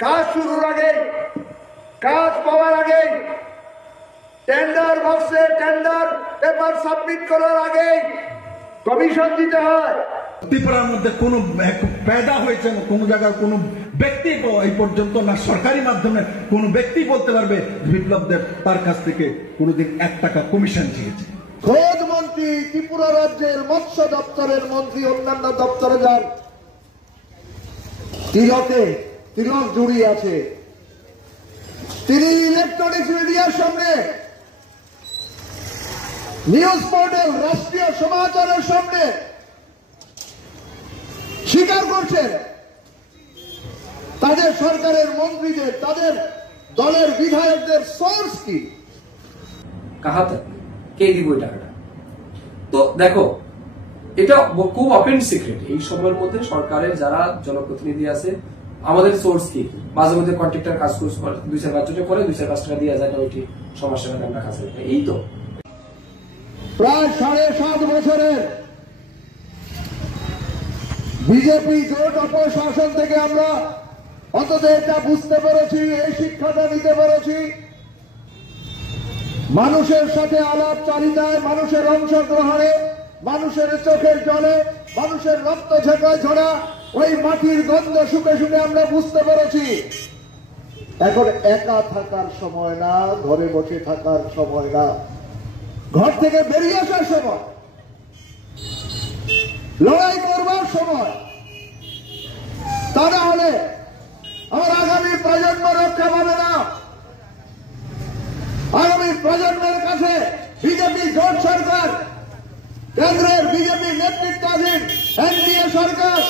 কাজ শুরুর আগে, কাজ পাওয়ার আগে, টেন্ডার বক্সে টেন্ডার পেপার সাবমিট করার আগে কমিশন দিতে হয়। ত্রিপুরার মধ্যে কোনো পেদা হয়েছে না কোনো জায়গার কোনো ব্যক্তি এই পর্যন্ত না সরকারি মাধ্যমে কোনো ব্যক্তি বলতে পারবে বিপ্লব দেব তার কাছ থেকে কোনোদিন 1 টাকা কমিশন চেয়েছে। খোদ মন্ত্রী, ত্রিপুরা রাজ্যের মৎস্য দপ্তরের মন্ত্রী অন্যান্য দপ্তরে যান, তিলক জড়িয়ে আছে। তিনি ইলেকট্রনিক্স মিডিয়ার সামনে, নিউজ পোর্টাল, রাষ্ট্রীয় সমাচারের সামনে স্বীকার করছেন তাদের সরকারের মন্ত্রীদের, তাদের দলের বিধায়কদের সোর্স কি, কাহা তক কে দিব এই টাকাটা। তো দেখো, এটা খুব ওপেন সিক্রেট। এই সময়ের মধ্যে সরকারের যারা জনপ্রতিনিধি আছে, আমাদের সোর্স কি, মাঝে মধ্যে কন্ট্রাক্টর কাজ করছে, 2-4 টাকা করে 2-4-5 টাকা দিয়ে যায় না, ওইটি সমস্যা না আমরা কাছে। এই তো প্রায় 7.5 বছরের বিজেপি জোট অপশাসন থেকে আমরা অন্তত এটা বুঝতে পেরেছি, এই শিক্ষাটা নিতে পেরেছি, মানুষের সাথে আলাপচারিতায়, মানুষের অংশগ্রহণে, মানুষের চোখের জলে, মানুষের রক্ত ঝেঁকায় ঝরা ওই মাটির গন্ধ শুকে শুকে আমরা বুঝতে পেরেছি এখন একা থাকার সময় না, ঘরে বসে থাকার সময় না, ঘর থেকে বেরিয়ে আসার সময়, লড়াই করবার সময়। তা না হলে আমার আগামী প্রজন্ম রক্ষা পাবে না। আগামী প্রজন্মের কাছে বিজেপি জোট সরকার, কেন্দ্রের বিজেপি নেতৃত্বাধীন এনডিএ সরকার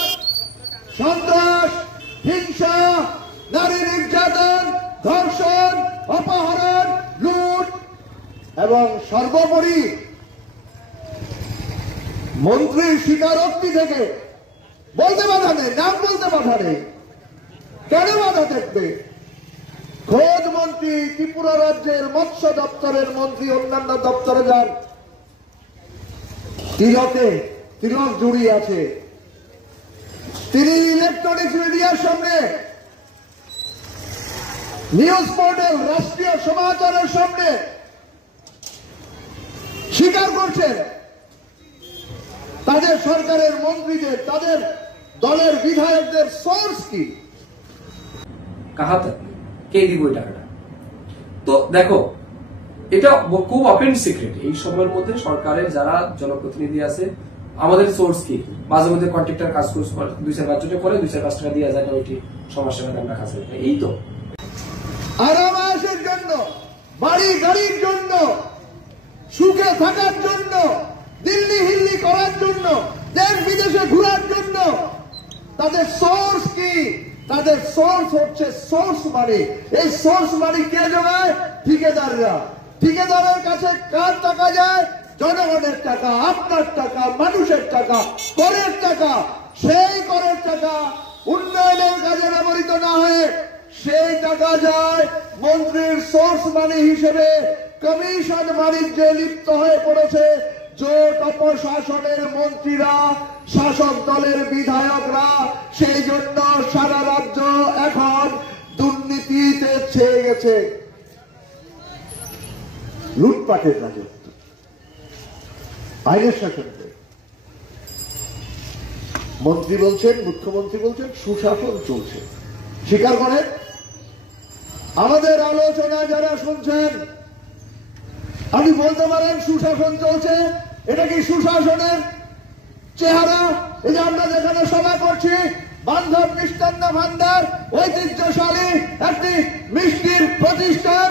সন্ত্রাস, হিংসা, নারী নির্যাতন, ধর্ষণ, অপহরণ, লুট এবং সর্বোপরি মন্ত্রীর স্বীকারোক্তি থেকে বলতে বাধা নেই, নাম বলতে বাধা নেই, কেন বাধা থাকবে? খোদ মন্ত্রী, ত্রিপুরা রাজ্যের মৎস্য দপ্তরের মন্ত্রী অন্যান্য দপ্তরে যান, তিলক জড়িয়ে আছে। তিনি ইলেকট্রনিক্স মিডিয়ার সামনে, নিউজ পোর্টাল, রাষ্ট্রীয় সমাচারের সামনে স্বীকার করছেন তাদের সরকারের মন্ত্রীদের, তাদের দলের বিধায়কদের সোর্স কি, কাহা তক কে দিব এই টাকাটা। তো দেখো, এটা খুব ওপেন সিক্রেট। এই সময়ের মধ্যে সরকারের যারা জনপ্রতিনিধি আছে, আমাদের সোর্স কি, মাঝে মধ্যে কন্ট্রাক্টর কাজ করছে, 2-4 টাকা করে 2-4-5 টাকা দিয়ে যায় না, ওইটি সমস্যা না আমরা কাছে। এই তো আরামায়েশের জন্য, বাড়ি গাড়ির জন্য, সুখে থাকার জন্য, দিল্লি হিল্লি করার জন্য, দেশ বিদেশে ঘোরার জন্য তাদের সোর্স কি? তাদের সোর্স হচ্ছে সোর্স মানি। এই সোর্স মানি কে জোগায়? ঠিকাদাররা। ঠিকাদারের কাছে কার টাকা যায়? জনগণের টাকা, আপনার টাকা, মানুষের টাকা, করের টাকা। সেই করের টাকা উন্নয়নের কাজে ব্যবহৃত না হয়ে সেই টাকা যায় মন্ত্রীর সোর্স মানি হিসেবে কমিশন বাণিজ্যে লিপ্ত হয়ে পড়েছে জোট অপশাসনের মন্ত্রীরা, শাসক দলের বিধায়করা। সেই জন্য সারা রাজ্য এখন দুর্নীতিতে ছেয়ে গেছে, লুটপাটের রাজত্ব, আইনের শাসন। মন্ত্রী বলছেন, মুখ্যমন্ত্রী বলছেন সুশাসন চলছে, স্বীকার করেন। আমাদের আলোচনা যারা শুনছেন, আপনি বলতে পারেন সুশাসন চলছে, এটা কি সুশাসনের চেহারা? এই যে আমরা যেখানে সভা করছি, বান্ধব মিষ্টান্ন ভান্ডার, ঐতিহ্যশালী একটি মিষ্টির প্রতিষ্ঠান,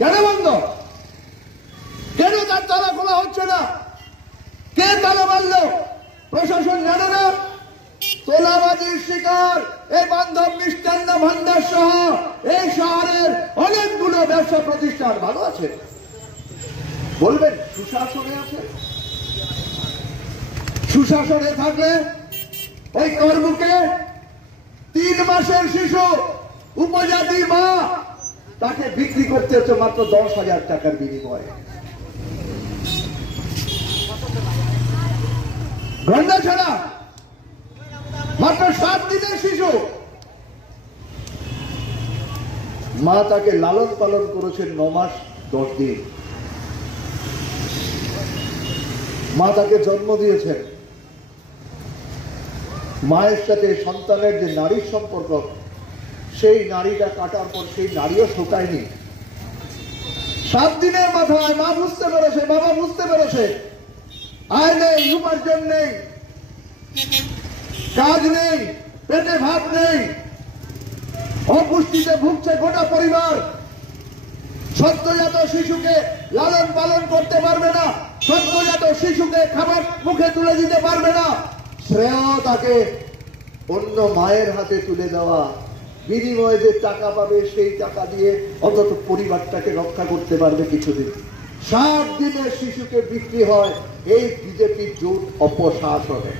কেন বন্ধ? কেন তার তালা খোলা হচ্ছে না? কে তালা মারল? প্রশাসন জানে না? তোলাবাজির শিকার এই বান্ধব মিষ্টান্ন ভান্ডার সহ এই শহরের অনেকগুলো ব্যবসা প্রতিষ্ঠান ভালো আছে, বলবেন সুশাসনে আছে। সুশাসনে থাকলে ওই কর্মকে 3 মাসের শিশু, উপজাতি মা, তাকে বিক্রি করতে হচ্ছে মাত্র 10,000 টাকার বিনিময়ে। গন্ডা ছাড়া মাত্র 7 দিনের শিশু মা তাকে লালন পালন করেছেন 9 মাস 10 দিন। মা তাকে জন্ম দিয়েছেন। মায়ের সাথে সন্তানের যে নারীর সম্পর্ক, সেই নারীটা কাটার পর সেই নারীও শোকায়নি। 7 দিনের মাথায় মা বুঝতে পেরেছে, বাবা বুঝতে পেরেছে, আয় নেই, উপার্জন নেই, কাজ নেই, পেটে ভাত নেই, অপুষ্টিতে ভুগছে গোটা পরিবার। সদ্যজাত শিশুকে লালন পালন করতে পারবে না, সদ্যজাত শিশুকে খাবার মুখে তুলে দিতে পারবে না, শ্রেয় তাকে অন্য মায়ের হাতে তুলে দেওয়া, বিনিময়ে যে টাকা পাবে সেই টাকা দিয়ে অন্তত পরিবারটাকে রক্ষা করতে পারবে কিছুদিন। 7 দিনের শিশুকে বিক্রি হয় এই বিজেপির জোট অপশাসনে।